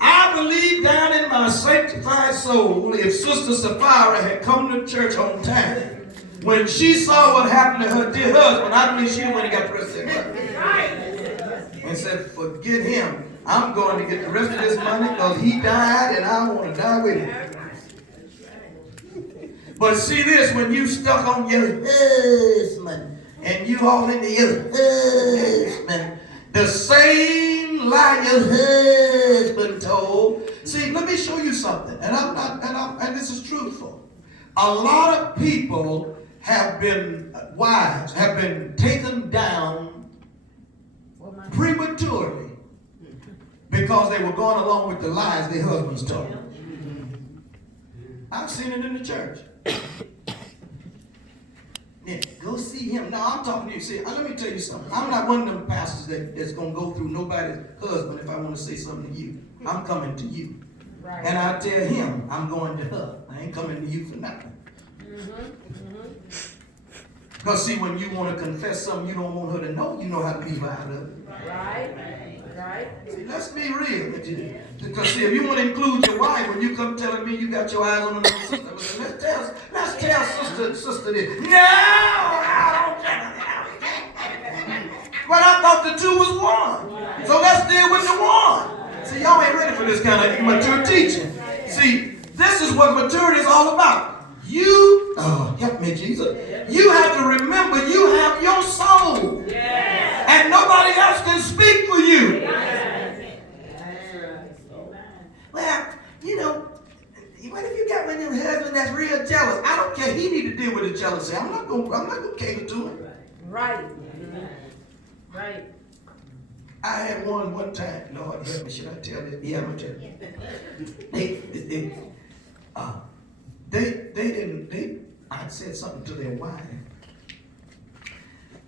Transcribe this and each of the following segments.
I believe down in my sanctified soul, if Sister Sapphira had come to church on time, when she saw what happened to her dear husband, I believe she went and got the rest of that money. And said, forget him. I'm going to get the rest of this money because he died and I want to die with him. But see this, when you stuck on your husband and you all into your husband, the same lie your husband told. See, let me show you something, and this is truthful. A lot of people have been wives have been taken down prematurely because they were going along with the lies their husbands told. I've seen it in the church. Yeah, go see him. Now I'm talking to you. See, let me tell you something. I'm not one of them pastors that's going to go through nobody's husband if I want to say something to you. I'm coming to you. Right. And I tell him I'm going to her. I ain't coming to you for nothing. Because see, when you want to confess something you don't want her to know, you know how to leave her out of it. Right. See, let's be real with you. Because see, if you want to include your wife, when you come telling me you got your eyes on another sister, let's tell sister this. No, I don't tell her. But I thought the two was one. So let's deal with the one. See, y'all ain't ready for this kind of mature teaching. See, this is what maturity is all about. Help me, Jesus. You have to remember you have your soul. And nobody else can speak for you. Well, what if you got one of them husbands that's real jealous? I don't care. He need to deal with the jealousy. I'm not gonna cater to him. Right. I had one time. Lord help me. Should I tell this? Yeah, I'm gonna tell you. I said something to their wife.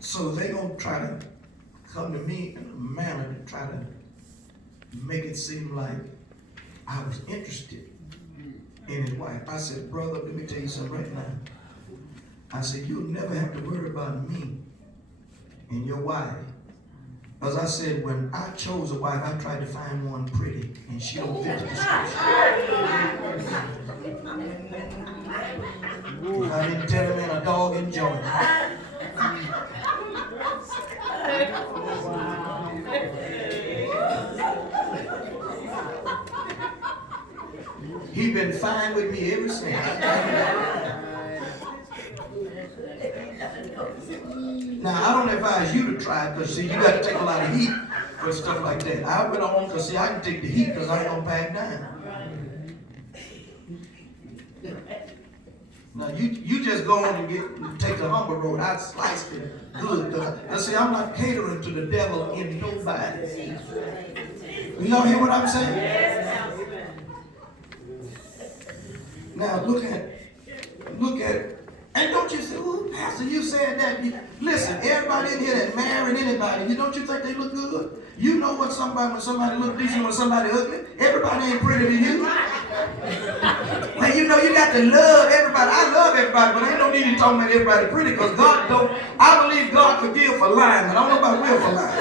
So they gonna try to come to me in a manner to try to make it seem like I was interested in his wife. I said, brother, let me tell you something right now. I said, you'll never have to worry about me and your wife. Because I said, when I chose a wife, I tried to find one pretty, and she don't fit the description. I didn't tell him in a dog enjoy it. He been fine with me ever since. Now, I don't advise you to try it because, see, you got to take a lot of heat for stuff like that. I went on because, see, I can take the heat because I ain't going to back down. Now, you just go on and take the humble road. I sliced it good. Because, see, I'm not catering to the devil in nobody. You y'all hear what I'm saying? Yes. Now, look at it. And don't you say, oh, Pastor, you said that. Listen, everybody in here that married anybody, don't you think they look good? You know when somebody look decent, when somebody ugly? Everybody ain't pretty to you. Well, you got to love everybody. I love everybody, but ain't no need to talk about everybody pretty because God don't. I believe God forgive for lying, but I don't know about will for lying.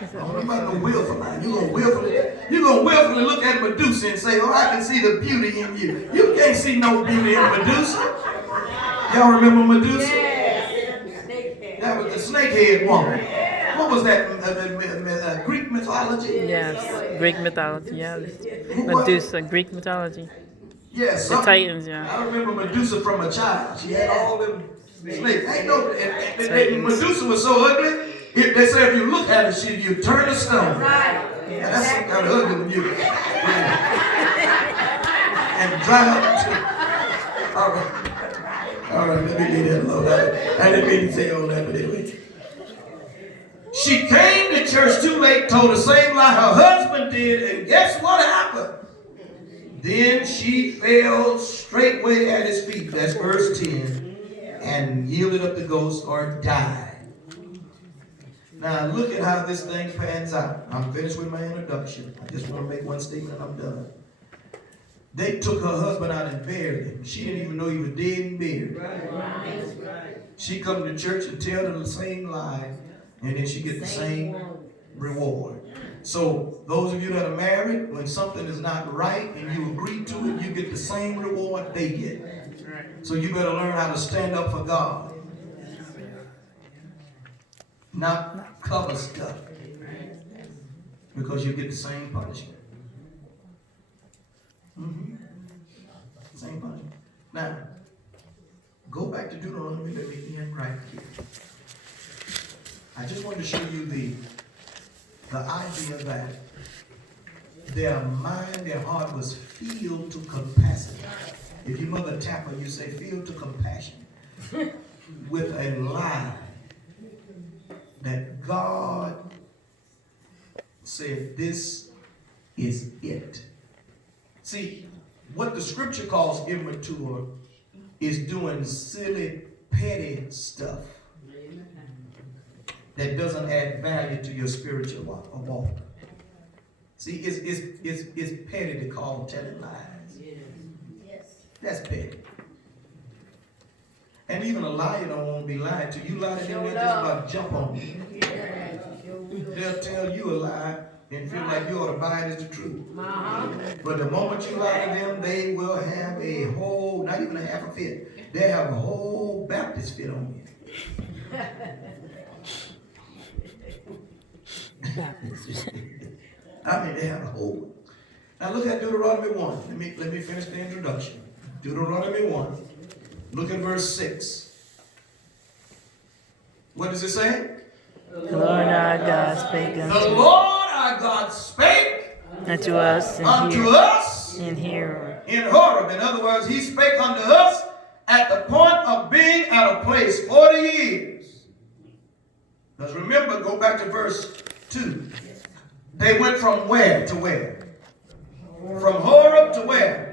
I don't know about no will for lying. You're going to willfully look at Medusa and say, oh, I can see the beauty in you. You can't see no beauty in Medusa. Y'all remember Medusa? Yes. That was the snakehead woman. What was that? Greek mythology? Yes, Greek mythology, yes. Medusa, Greek mythology. Yes. The Titans, yeah. I remember Medusa from a child. She had all them snakes. And Medusa was so ugly. They say if you look at her, you turn to stone. Right. Yeah, that's some kind of ugly when you and dry up too. All right, let me leave that alone. I didn't mean to say all that, but anyway. She came to church too late, told the same lie her husband did, and guess what happened? Then she fell straightway at his feet, that's verse 10, and yielded up the ghost or died. Now look at how this thing pans out. I'm finished with my introduction. I just want to make one statement and I'm done. They took her husband out and buried him. She didn't even know he was dead and buried. Right. She come to church and tell them the same lie, and then she get the same reward. So those of you that are married, when something is not right and you agree to it, you get the same reward they get. So you better learn how to stand up for God. Not cover stuff. Because you get the same punishment. Same punishment. Now, go back to Deuteronomy, let me end right here. I just want to show you the idea that their mind, their heart was filled to capacity. If your mother tap her, you say filled to compassion. With a lie that God said this is it. See, what the scripture calls immature is doing silly, petty stuff that doesn't add value to your spiritual walk. See, it's petty to call telling lies. That's petty. And even a liar don't want to be lied to. You lie to them, they're just about to jump on you. They'll tell you a lie and feel like you ought to buy it as the truth. But the moment you lie to them, they will have a whole, not even a half a fit, they have a whole Baptist fit on you. I mean, they have a whole. Now look at Deuteronomy 1. Let me finish the introduction. Deuteronomy 1. Look at verse 6. What does it say? The Lord our God spake unto The Lord our God spake unto us in Horeb. In Horeb. In other words, he spake unto us at the point of being at a place 40 years. Let's remember, go back to verse 2. They went from where to where? From Horeb to where?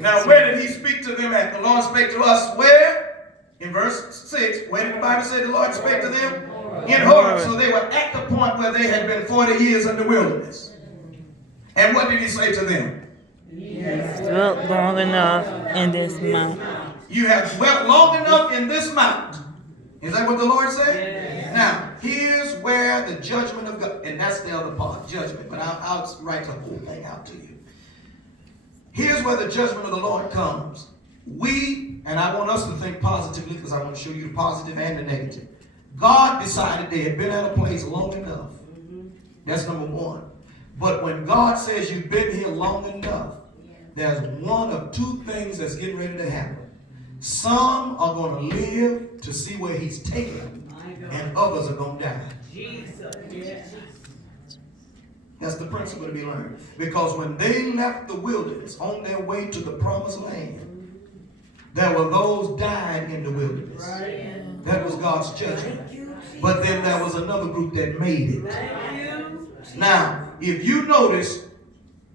Now, where did he speak to them at? The Lord spake to us where? In verse 6. Where did the Bible say the Lord spake to them? In Horeb. So they were at the point where they had been 40 years in the wilderness. And what did he say to them? Dwelt long enough in this mount. You have dwelt long enough in this mount. Is that what the Lord said? Now, here's where the judgment of God, and that's the other part, judgment, but I'll write the whole thing out to you. Here's where the judgment of the Lord comes. And I want us to think positively because I want to show you the positive and the negative. God decided they had been at a place long enough. That's number one. But when God says you've been here long enough, there's one of two things that's getting ready to happen. Some are going to live to see where he's taking them, and others are going to die. That's the principle to be learned. Because when they left the wilderness on their way to the promised land, there were those died in the wilderness. That was God's judgment. But then there was another group that made it. Now, if you notice,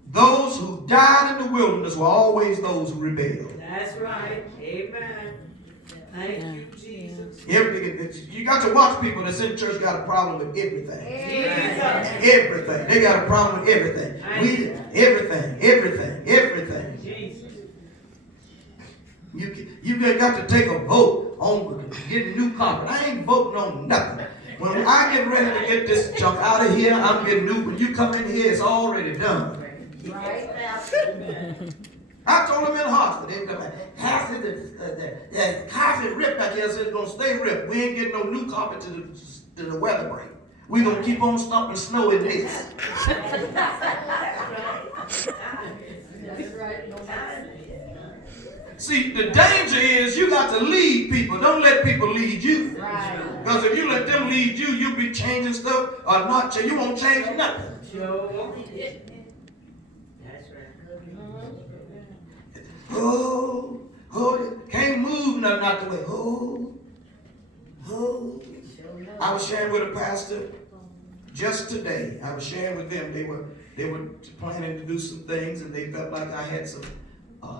those who died in the wilderness were always those who rebelled. That's right. Amen. Thank you, Jesus. You got to watch people that's in church got a problem with everything. Everything. They got a problem with everything. Everything. Jesus. You got to take a vote on getting new carpet. I ain't voting on nothing. When I get ready to get this junk out of here, I'm getting new. When you come in here, it's already done. Right. I told them in Hartford, they were like, the carpet ripped back here, so it's going to stay ripped. We ain't getting no new carpet to the weather break. We're going to keep on stomping snow in this. See, the danger is you got to lead people. Don't let people lead you. Because if you let them lead you, you'll be changing stuff or not. You won't change nothing. Oh, can't move nothing out the way. I was sharing with a pastor just today. I was sharing with them. They were planning to do some things, and they felt like I had some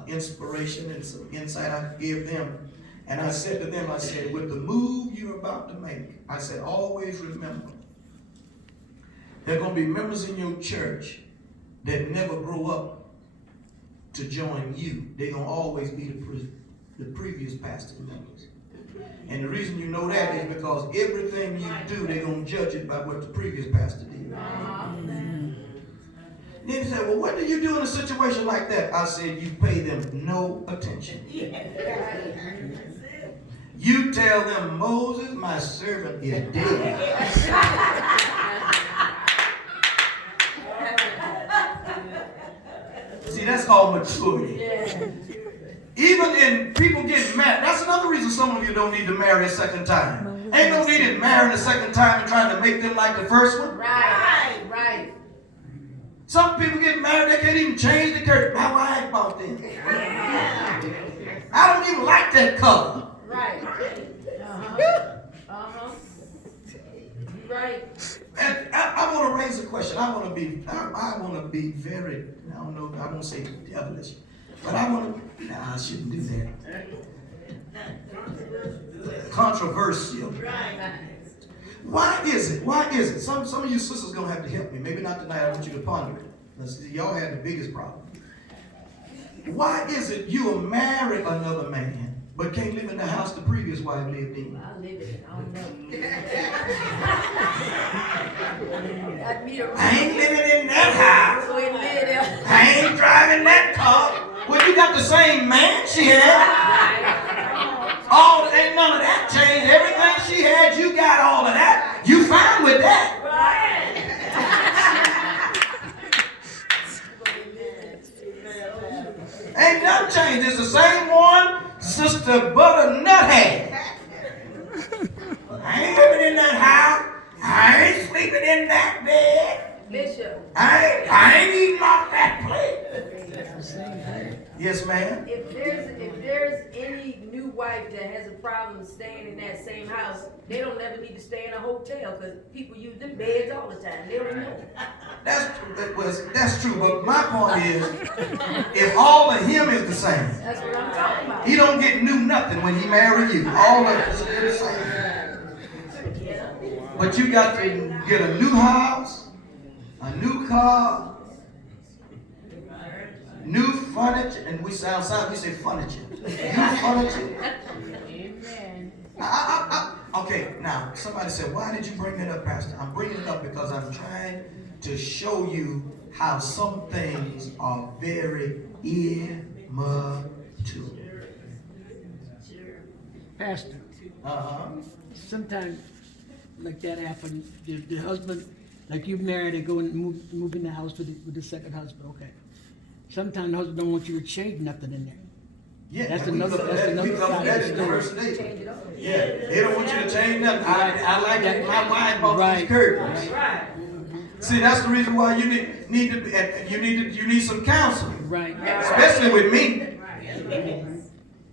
inspiration and some insight I could give them. And I said to them, I said, with the move you're about to make, I said, always remember, there are going to be members in your church that never grow up to join you. They're going to always be the previous pastor members. And the reason you know that is because everything you do, they're going to judge it by what the previous pastor did. Then he said, well, what do you do in a situation like that? I said, you pay them no attention. You tell them, Moses, my servant, is dead. See, that's called maturity. Even in people getting married, that's another reason some of you don't need to marry a second time. Ain't no need in marrying a second time and trying to make them like the first one. Right. Some people get married, they can't even change the curtain. My wife bought them. I don't even like that color. Right. Right. And I want to raise a question. I want to be very, I don't know, I won't say devilish, but I want to, nah, I shouldn't do that. Controversial. Why is it? Some of you sisters going to have to help me. Maybe not tonight, I want you to ponder it. Let's see, y'all had the biggest problem. Why is it you'll marry another man, but can't live in the house the previous wife lived in? I live in it. I don't know. I ain't living in that house. Go ahead and live there. I ain't driving that car. Well, you got the same man she had. Ain't none of that changed. Everything she had, you got all of that. You fine with that. Ain't nothing changed. It's the same one Sister Butternut had. I ain't living in that house. I ain't sleeping in that bed. Bishop. I ain't eating off that plate. Yes, ma'am. If there's any new wife that has a problem staying in that same house, they don't never need to stay in a hotel because people use them beds all the time. They don't know. That's true, but my point is, if all of him is the same, That's what I'm talking about. he don't get new nothing when he marry you. All of it is the same. But you got to get a new house, a new car, new furniture, and we sound south, we say furniture. New furniture. Amen. Okay, now, somebody said, why did you bring that up, Pastor? I'm bringing it up because I'm trying to show you how some things are very immature. Pastor, sometimes like that happens. The husband, like you married and go and move in the house with the second husband. Okay. Sometimes the husband don't want you to change nothing in there. Yeah, That's we another covered side that of in the the first story. day. Yeah, they don't want you to change nothing. I like it. My wife bought these curtains. See, that's the reason why you need some counseling. Right. Especially with me.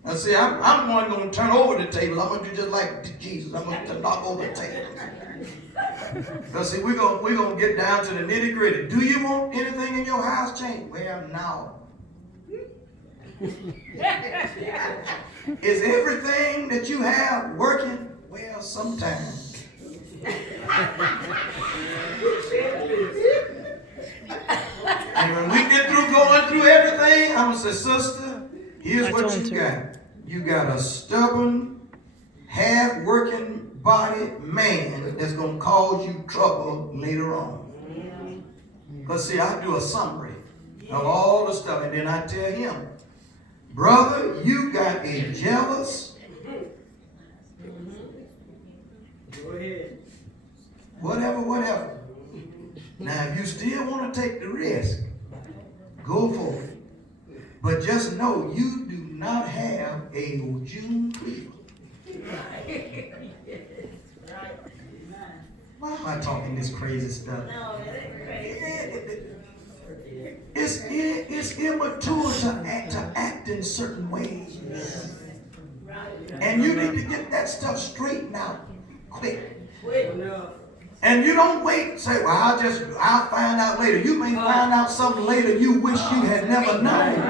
Now see, I'm one going to turn over the table. I'm going to do just like Jesus. I'm going to knock over the table. Now see, we're going to get down to the nitty gritty. Do you want anything in your house changed? Well, no. Is everything that you have working? Well, sometimes. And when we get through going through everything, I'm going to say, sister, here's what you got. You got a stubborn, half-working body man that's going to cause you trouble later on. Because see, I do a summary of all the stuff, and then I tell him, brother, you got a jealous, whatever. Now, if you still want to take the risk, go for it. But just know you do not have a June Cleaver. Why am I talking this crazy stuff? It's immature to act in certain ways. And you need to get that stuff straightened out quick. And you don't wait and say, well, I'll find out later. You may find out something later you wish you had never known.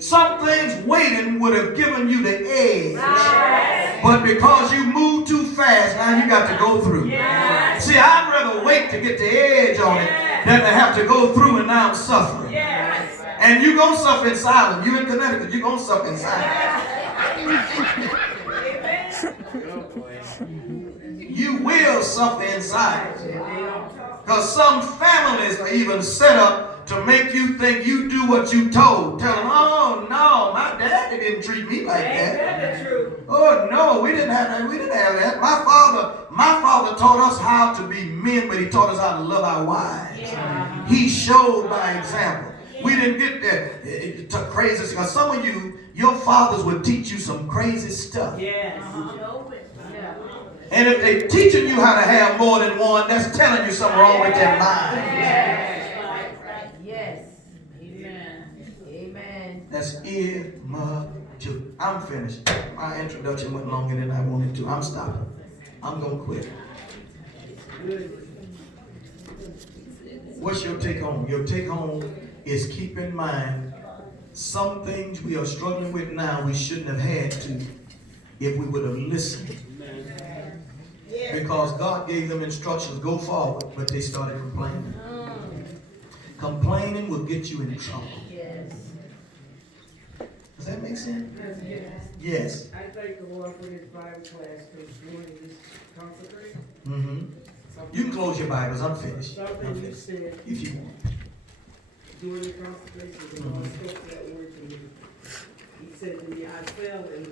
Some things waiting would have given you the edge. But because you moved too fast, now you got to go through. See, I'd rather wait to get the edge on it than to have to go through and now I'm suffering. And you're going to suffer in silence. You in Connecticut, you're going to suffer in silence. You will suffer inside. Because some families are even set up to make you think you do what you told. Tell them, oh no, my daddy didn't treat me like that. Oh no, we didn't have that. My father taught us how to be men, but he taught us how to love our wives. He showed by example. We didn't get that to crazy stuff. Some of you, your fathers would teach you some crazy stuff. Yes. And if they're teaching you how to have more than one, that's telling you something wrong with their mind. Yes. Amen. Amen. That's immature. I'm finished. My introduction went longer than I wanted to. I'm stopping. I'm going to quit. What's your take home? Your take home is keep in mind some things we are struggling with now we shouldn't have had to if we would have listened. Because God gave them instructions, go forward, but they started complaining. Complaining will get you in trouble. Yes. Does that make sense? Yes. I thank the Lord for this Bible class because during this consecration, You can close your Bibles. I'm finished. something you said If you want. during the consecration, the Lord spoke that word to me. He said to me, I fell in the